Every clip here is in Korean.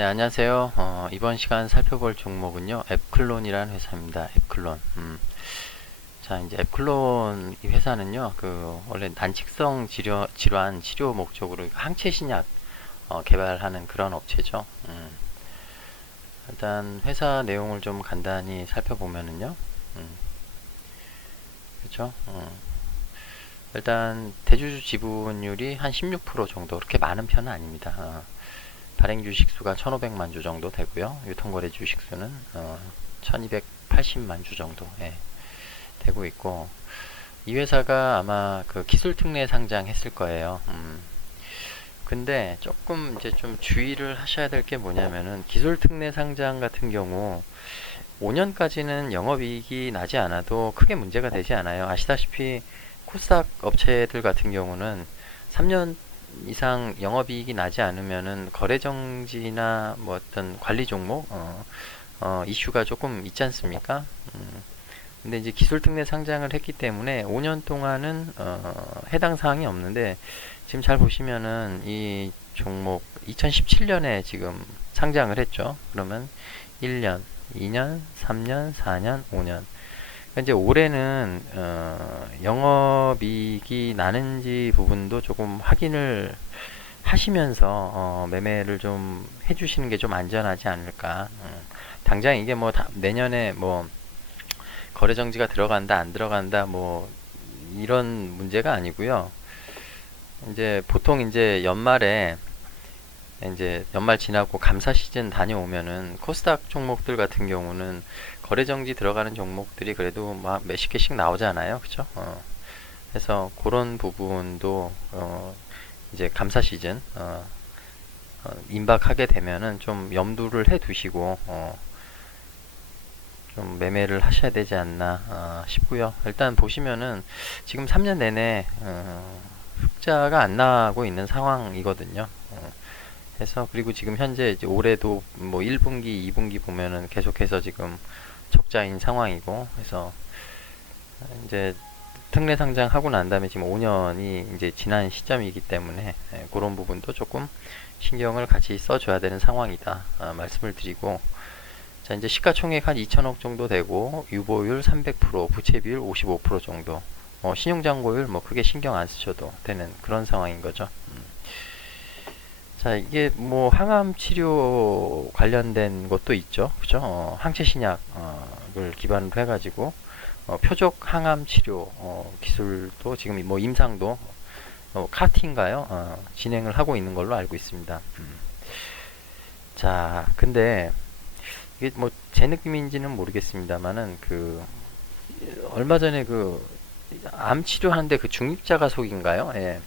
네, 안녕하세요. 이번 시간 살펴볼 종목은요, 앱클론이라는 회사입니다. 앱클론. 자, 이제 앱클론 이 회사는요, 원래 난치성 질환 치료 목적으로 항체 신약 개발하는 그런 업체죠. 일단 회사 내용을 좀 간단히 살펴보면은요, 그렇죠? 일단 대주주 지분율이 한 16% 정도, 그렇게 많은 편은 아닙니다. 발행 주식수가 1,500만 주 정도 되고요. 유통거래 주식수는 1,280만 주 정도 되고 있고, 이 회사가 아마 그 기술 특례 상장했을 거예요. 근데 조금 이제 좀 주의를 하셔야 될 게 뭐냐면은, 기술 특례 상장 같은 경우 5년까지는 영업이익이 나지 않아도 크게 문제가 되지 않아요. 아시다시피 코스닥 업체들 같은 경우는 3년 이상 영업이익이 나지 않으면은 거래 정지나 뭐 어떤 관리 종목 이슈가 조금 있지 않습니까? 근데 이제 기술 특례 상장을 했기 때문에 5년 동안은 해당 사항이 없는데, 지금 잘 보시면은 이 종목 2017년에 지금 상장을 했죠. 그러면 1년, 2년, 3년, 4년, 5년. 그러니까 이제 올해는 영업이익이 나는지 부분도 조금 확인을 하시면서 매매를 좀 해주시는 게 좀 안전하지 않을까. 당장 이게 뭐 내년에 뭐 거래 정지가 들어간다 안 들어간다 뭐 이런 문제가 아니고요. 이제 보통 이제 연말 지나고 감사 시즌 다녀오면은 코스닥 종목들 같은 경우는 거래 정지 들어가는 종목들이 그래도 막 몇십 개씩 나오잖아요. 그죠? 그래서 그런 부분도 이제 감사 시즌 임박하게 되면은 좀 염두를 해 두시고 좀 매매를 하셔야 되지 않나 싶고요. 일단 보시면은 지금 3년 내내 흑자가 안 나고 있는 상황이거든요. 해서 그리고 지금 현재 이제 올해도 뭐 1분기, 2분기 보면은 계속해서 지금 적자인 상황이고, 해서 이제 특례 상장하고 난 다음에 지금 5년이 이제 지난 시점이기 때문에 그런 부분도 조금 신경을 같이 써줘야 되는 상황이다 말씀을 드리고, 자 이제 시가총액 한 2천억 정도 되고 유보율 300%, 부채 비율 55% 정도, 신용잔고율 뭐 크게 신경 안 쓰셔도 되는 그런 상황인 거죠. 자, 이게 뭐 항암 치료 관련된 것도 있죠. 그죠? 항체 신약을 기반으로 해가지고 표적 항암 치료 기술도 지금 뭐 임상도 카티인가요? 진행을 하고 있는 걸로 알고 있습니다. 자, 근데 이게 뭐 제 느낌인지는 모르겠습니다만은 얼마 전에 암 치료하는데 그 중입자 가속인가요? 예.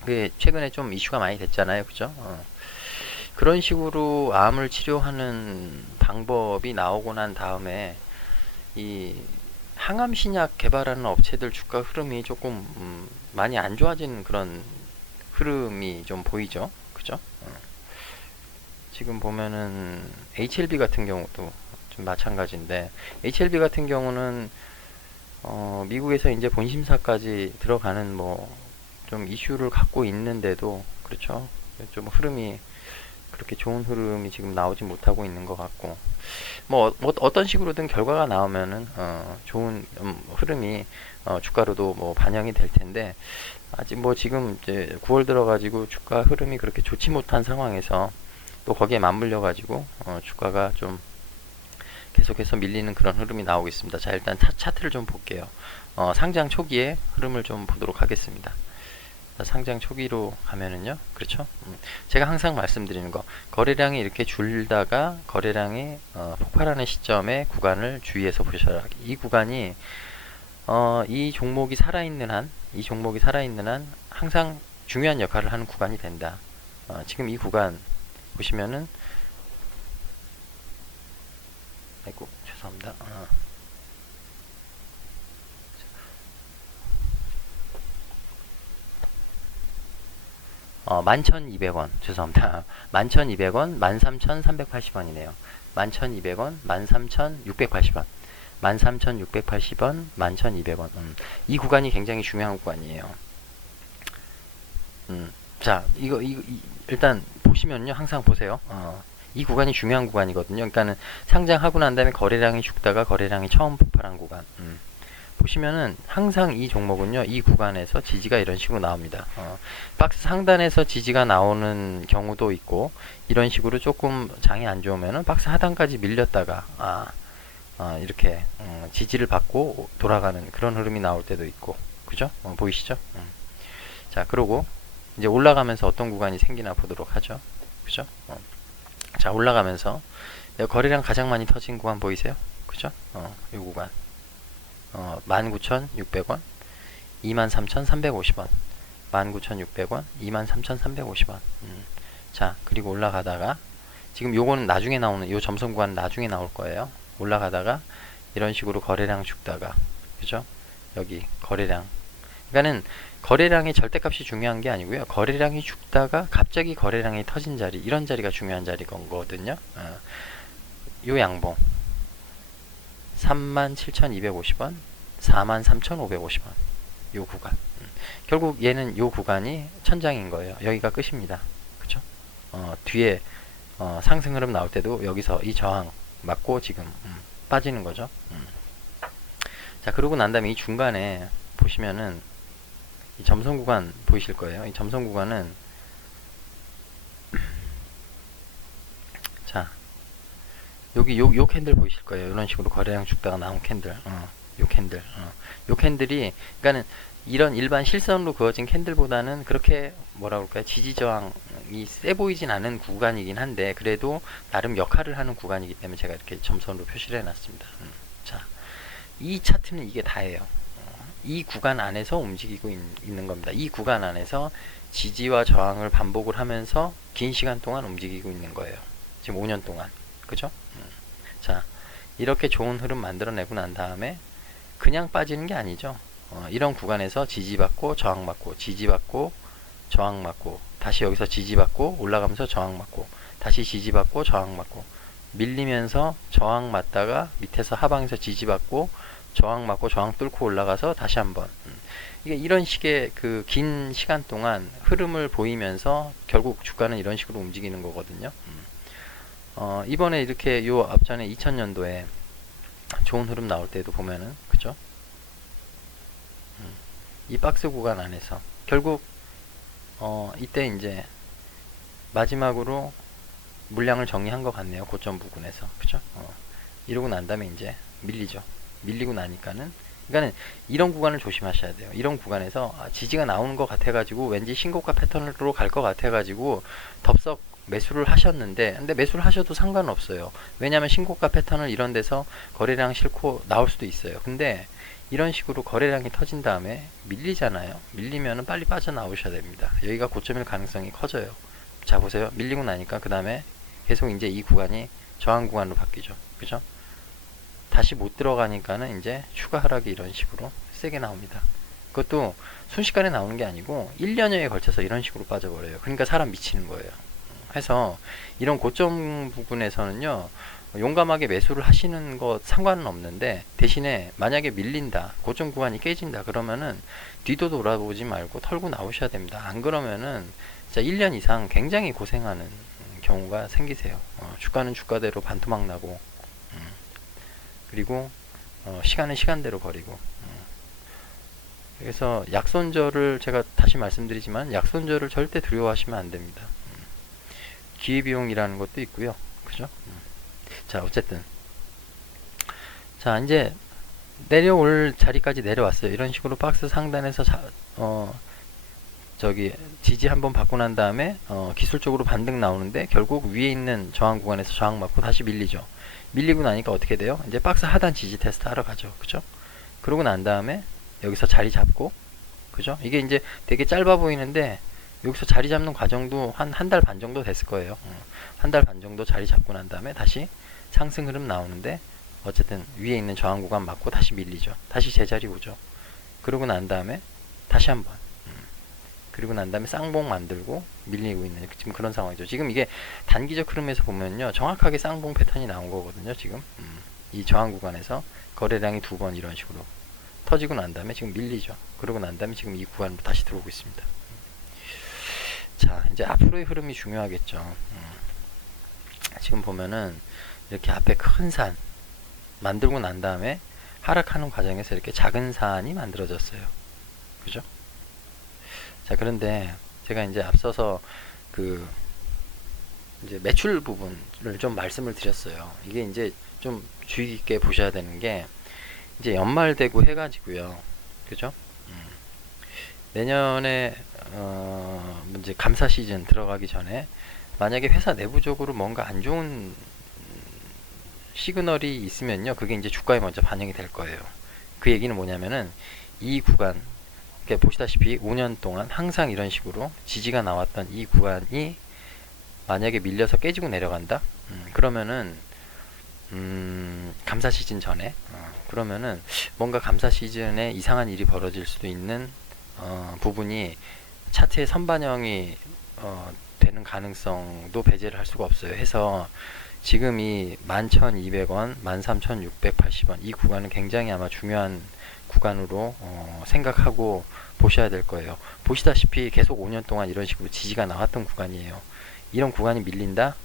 그게 최근에 좀 이슈가 많이 됐잖아요. 그죠? 그런 식으로 암을 치료하는 방법이 나오고 난 다음에 이 항암 신약 개발하는 업체들 주가 흐름이 조금 많이 안 좋아지는 그런 흐름이 좀 보이죠. 그죠? 지금 보면은 HLB 같은 경우도 좀 마찬가지인데, HLB 같은 경우는 미국에서 이제 본심사까지 들어가는 뭐 좀 이슈를 갖고 있는데도, 그렇죠? 좀 흐름이 그렇게 좋은 흐름이 지금 나오지 못하고 있는 것 같고, 뭐 어떤 식으로든 결과가 나오면은 좋은 흐름이 주가로도 뭐 반영이 될 텐데, 아직 뭐 지금 이제 9월 들어가지고 주가 흐름이 그렇게 좋지 못한 상황에서 또 거기에 맞물려 가지고 주가가 좀 계속해서 밀리는 그런 흐름이 나오고 있습니다. 자, 일단 차트를 좀 볼게요. 상장 초기에 흐름을 좀 보도록 하겠습니다. 상장 초기로 가면은요, 그렇죠? 제가 항상 말씀드리는 거, 거래량이 이렇게 줄다가 거래량이 폭발하는 시점에 구간을 주의해서 보셔라. 이 구간이 이 종목이 살아있는 한 항상 중요한 역할을 하는 구간이 된다. 지금 이 구간 보시면은, 아이고 죄송합니다. 11,200원, 죄송합니다. 11,200원, 13,380원이네요. 11,200원, 13,680원. 13,680원, 11,200원. 이 구간이 굉장히 중요한 구간이에요. 자, 일단 보시면요. 항상 보세요. 이 구간이 중요한 구간이거든요. 그러니까는 상장하고 난 다음에 거래량이 죽다가 거래량이 처음 폭발한 구간. 보시면은 항상 이 종목은요, 이 구간에서 지지가 이런 식으로 나옵니다. 박스 상단에서 지지가 나오는 경우도 있고, 이런 식으로 조금 장이 안 좋으면은 박스 하단까지 밀렸다가 이렇게 지지를 받고 돌아가는 그런 흐름이 나올 때도 있고, 그죠? 보이시죠? 자, 그러고 이제 올라가면서 어떤 구간이 생기나 보도록 하죠. 그죠? 자, 올라가면서 거래량 가장 많이 터진 구간 보이세요? 그죠? 이 구간 19,600원, 23,350원, 19,600원, 23,350원. 자, 그리고 올라가다가 지금 요거는 나중에 나오는, 요 점선 구간 나중에 나올 거예요. 올라가다가 이런 식으로 거래량 죽다가, 그죠? 여기 거래량. 그러니까는 거래량의 절대값이 중요한 게 아니고요. 거래량이 죽다가 갑자기 거래량이 터진 자리, 이런 자리가 중요한 자리거든요. 요 양봉 37,250원, 43,550원. 요 구간. 결국 얘는 요 구간이 천장인 거예요. 여기가 끝입니다. 그쵸? 뒤에 상승 흐름 나올 때도 여기서 이 저항 맞고 지금 빠지는 거죠. 자, 그러고 난 다음에 이 중간에 보시면은 이 점선 구간 보이실 거예요. 이 점선 구간은 자, 여기 요 캔들 보이실 거예요. 이런 식으로 거래량 죽다가 나온 캔들. 요 캔들. 요 캔들이 그러니까는 이런 일반 실선으로 그어진 캔들보다는 그렇게 뭐라 그럴까요? 지지 저항이 세 보이진 않은 구간이긴 한데 그래도 나름 역할을 하는 구간이기 때문에 제가 이렇게 점선으로 표시를 해 놨습니다. 자, 이 차트는 이게 다예요. 이 구간 안에서 움직이고 있는 겁니다. 이 구간 안에서 지지와 저항을 반복을 하면서 긴 시간 동안 움직이고 있는 거예요. 지금 5년 동안. 그죠? 자, 이렇게 좋은 흐름 만들어내고 난 다음에 그냥 빠지는 게 아니죠. 이런 구간에서 지지받고 저항받고 지지받고 저항받고 다시 여기서 지지받고 올라가면서 저항받고 다시 지지받고 저항받고 밀리면서 저항받다가 밑에서 하방에서 지지받고 저항받고 저항 뚫고 올라가서 다시 한번 이게 이런 식의 그 긴 시간 동안 흐름을 보이면서 결국 주가는 이런 식으로 움직이는 거거든요. 이번에 이렇게 요 앞전에 2000년도에 좋은 흐름 나올 때도 보면은 그죠? 이 박스 구간 안에서 결국 이때 이제 마지막으로 물량을 정리한 것 같네요. 고점 부근에서 그죠? 이러고 난 다음에 이제 밀리죠. 밀리고 나니까는 그러니까는 이런 구간을 조심하셔야 돼요. 이런 구간에서 지지가 나오는 것 같아가지고 왠지 신고가 패턴으로 갈 것 같아가지고 덥석 매수를 하셨는데 근데 매수를 하셔도 상관없어요. 왜냐하면 신고가 패턴을 이런 데서 거래량 싫고 나올 수도 있어요. 근데 이런 식으로 거래량이 터진 다음에 밀리잖아요. 밀리면은 빨리 빠져나오셔야 됩니다. 여기가 고점일 가능성이 커져요. 자, 보세요. 밀리고 나니까 그 다음에 계속 이제 이 구간이 저항 구간으로 바뀌죠. 그죠? 다시 못 들어가니까는 이제 추가 하락이 이런 식으로 세게 나옵니다. 그것도 순식간에 나오는 게 아니고 1년여에 걸쳐서 이런 식으로 빠져버려요. 그러니까 사람 미치는 거예요. 해서 이런 고점 부분에서는요, 용감하게 매수를 하시는 것 상관은 없는데 대신에 만약에 밀린다, 고점 구간이 깨진다 그러면은 뒤도 돌아보지 말고 털고 나오셔야 됩니다. 안 그러면은 진짜 1년 이상 굉장히 고생하는 경우가 생기세요. 주가는 주가대로 반토막 나고 그리고 시간은 시간대로 버리고 그래서 약손절을 제가 다시 말씀드리지만 약손절을 절대 두려워하시면 안 됩니다. 기회비용이라는 것도 있고요. 그죠? 자, 어쨌든 자, 이제 내려올 자리까지 내려왔어요. 이런 식으로 박스 상단에서 저기 지지 한번 받고 난 다음에 기술적으로 반등 나오는데 결국 위에 있는 저항 구간에서 저항 맞고 다시 밀리죠. 밀리고 나니까 어떻게 돼요? 이제 박스 하단 지지 테스트 하러 가죠. 그죠? 그러고 난 다음에 여기서 자리 잡고 그죠? 이게 이제 되게 짧아 보이는데 여기서 자리 잡는 과정도 한 달 반 정도 됐을 거예요. 한 달 반 정도 자리 잡고 난 다음에 다시 상승 흐름 나오는데 어쨌든 위에 있는 저항 구간 맞고 다시 밀리죠. 다시 제자리 오죠. 그러고 난 다음에 다시 한번 그리고 난 다음에 쌍봉 만들고 밀리고 있는 지금 그런 상황이죠. 지금 이게 단기적 흐름에서 보면요 정확하게 쌍봉 패턴이 나온 거거든요. 지금 이 저항 구간에서 거래량이 두 번 이런 식으로 터지고 난 다음에 지금 밀리죠. 그러고 난 다음에 지금 이 구간으로 다시 들어오고 있습니다. 자, 이제 앞으로의 흐름이 중요하겠죠. 지금 보면은 이렇게 앞에 큰 산 만들고 난 다음에 하락하는 과정에서 이렇게 작은 산이 만들어졌어요. 그죠? 자, 그런데 제가 이제 앞서서 그 이제 매출 부분을 좀 말씀을 드렸어요. 이게 이제 좀 주의 깊게 보셔야 되는 게 이제 연말 되고 해가지고요. 그죠? 내년에 이제 감사 시즌 들어가기 전에 만약에 회사 내부적으로 뭔가 안 좋은 시그널이 있으면요, 그게 이제 주가에 먼저 반영이 될 거예요. 그 얘기는 뭐냐면은 이 구간, 그러니까 보시다시피 5년 동안 항상 이런 식으로 지지가 나왔던 이 구간이 만약에 밀려서 깨지고 내려간다. 그러면은 감사 시즌 전에 그러면은 뭔가 감사 시즌에 이상한 일이 벌어질 수도 있는 부분이 차트의 선반영이 되는 가능성도 배제를 할 수가 없어요. 해서 지금 이 11,200원, 13,680원 이 구간은 굉장히 아마 중요한 구간으로 생각하고 보셔야 될 거예요. 보시다시피 계속 5년 동안 이런 식으로 지지가 나왔던 구간이에요. 이런 구간이 밀린다?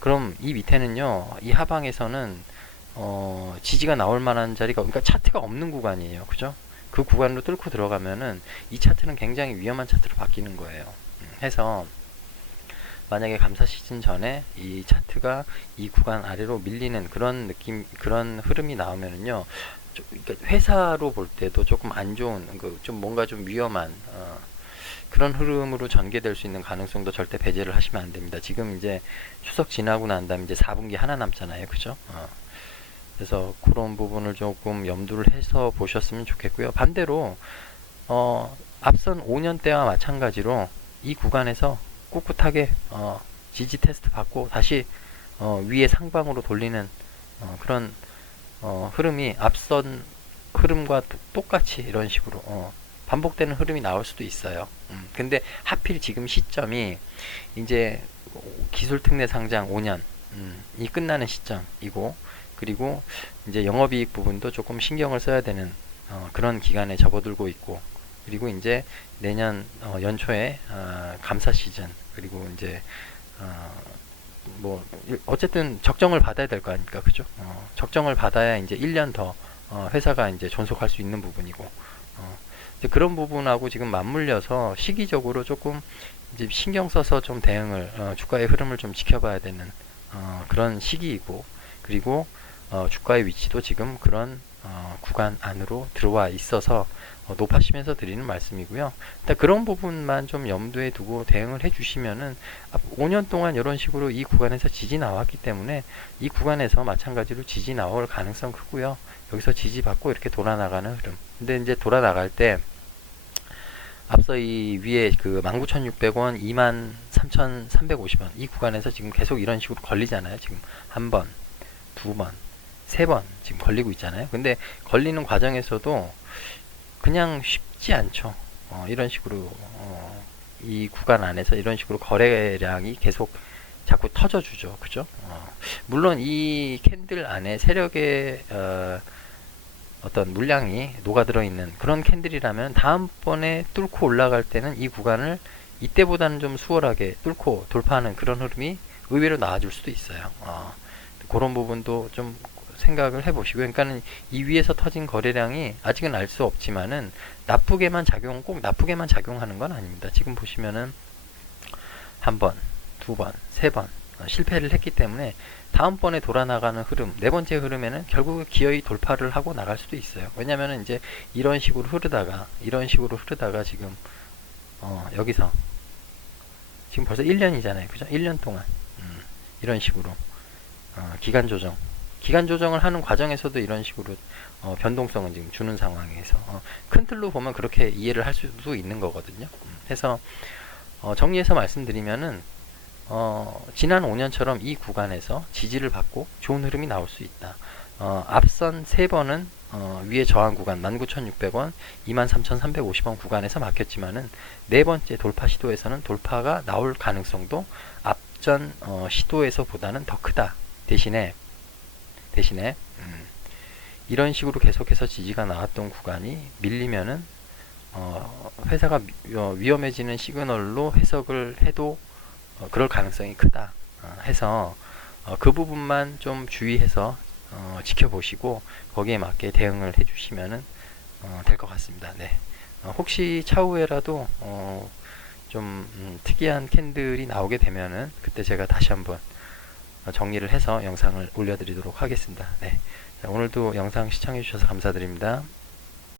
그럼 이 밑에는요, 이 하방에서는 지지가 나올 만한 자리가, 그러니까 차트가 없는 구간이에요. 그죠? 그 구간으로 뚫고 들어가면은 이 차트는 굉장히 위험한 차트로 바뀌는 거예요. 해서 만약에 감사 시즌 전에 이 차트가 이 구간 아래로 밀리는 그런 느낌, 그런 흐름이 나오면은요, 그러니까 회사로 볼 때도 조금 안 좋은, 좀 뭔가 좀 위험한 그런 흐름으로 전개될 수 있는 가능성도 절대 배제를 하시면 안 됩니다. 지금 이제 추석 지나고 난 다음에 이제 4분기 하나 남잖아요. 그죠? 그래서 그런 부분을 조금 염두를 해서 보셨으면 좋겠고요. 반대로 앞선 5년 때와 마찬가지로 이 구간에서 꿋꿋하게 지지 테스트 받고 다시 위에 상방으로 돌리는 그런 흐름이 앞선 흐름과 똑같이 이런 식으로 반복되는 흐름이 나올 수도 있어요. 근데 하필 지금 시점이 이제 기술 특례 상장 5년 이 끝나는 시점이고, 그리고 이제 영업이익 부분도 조금 신경을 써야 되는 그런 기간에 접어들고 있고, 그리고 이제 내년 연초에 감사 시즌, 그리고 이제 뭐 어쨌든 적정을 받아야 될 거 아닙니까, 그죠? 적정을 받아야 이제 1년 더 회사가 이제 존속할 수 있는 부분이고, 이제 그런 부분하고 지금 맞물려서 시기적으로 조금 이제 신경 써서 좀 대응을 주가의 흐름을 좀 지켜봐야 되는 그런 시기이고, 그리고 주가의 위치도 지금 그런 구간 안으로 들어와 있어서 높아지면서 드리는 말씀이고요. 일단 그런 부분만 좀 염두에 두고 대응을 해주시면은 5년 동안 이런 식으로 이 구간에서 지지 나왔기 때문에 이 구간에서 마찬가지로 지지 나올 가능성 크고요. 여기서 지지 받고 이렇게 돌아 나가는 흐름. 근데 이제 돌아 나갈 때 앞서 이 위에 그 19,600원, 23,350원 이 구간에서 지금 계속 이런 식으로 걸리잖아요. 지금 한 번, 두 번, 세 번 지금 걸리고 있잖아요. 근데 걸리는 과정에서도 그냥 쉽지 않죠. 이런 식으로 이 구간 안에서 이런 식으로 거래량이 계속 자꾸 터져주죠. 그죠? 물론 이 캔들 안에 세력의 어떤 물량이 녹아들어 있는 그런 캔들이라면 다음번에 뚫고 올라갈 때는 이 구간을 이때보다는 좀 수월하게 뚫고 돌파하는 그런 흐름이 의외로 나와줄 수도 있어요. 그런 부분도 좀 생각을 해보시고, 그러니까는 이 위에서 터진 거래량이 아직은 알 수 없지만은 꼭 나쁘게만 작용하는 건 아닙니다. 지금 보시면은 한 번, 두 번, 세 번 실패를 했기 때문에 다음번에 돌아나가는 흐름, 네 번째 흐름에는 결국 기어이 돌파를 하고 나갈 수도 있어요. 왜냐면은 이제 이런 식으로 흐르다가 지금 여기서 지금 벌써 1년이잖아요. 그죠? 1년 동안 이런 식으로 기간 조정을 하는 과정에서도 이런 식으로 변동성은 지금 주는 상황에서 큰 틀로 보면 그렇게 이해를 할 수도 있는 거거든요. 해서 정리해서 말씀드리면은 지난 5년처럼 이 구간에서 지지를 받고 좋은 흐름이 나올 수 있다. 앞선 세 번은 위에 저항 구간 19,600원, 23,350원 구간에서 막혔지만은 네 번째 돌파 시도에서는 돌파가 나올 가능성도 앞전 시도에서보다는 더 크다. 대신에 이런 식으로 계속해서 지지가 나왔던 구간이 밀리면은 회사가 위험해지는 시그널로 해석을 해도 그럴 가능성이 크다. 해서 그 부분만 좀 주의해서 지켜보시고 거기에 맞게 대응을 해주시면은 될 것 같습니다. 네. 혹시 차후에라도 좀 특이한 캔들이 나오게 되면은 그때 제가 다시 한번 정리를 해서 영상을 올려드리도록 하겠습니다. 네. 자, 오늘도 영상 시청해 주셔서 감사드립니다.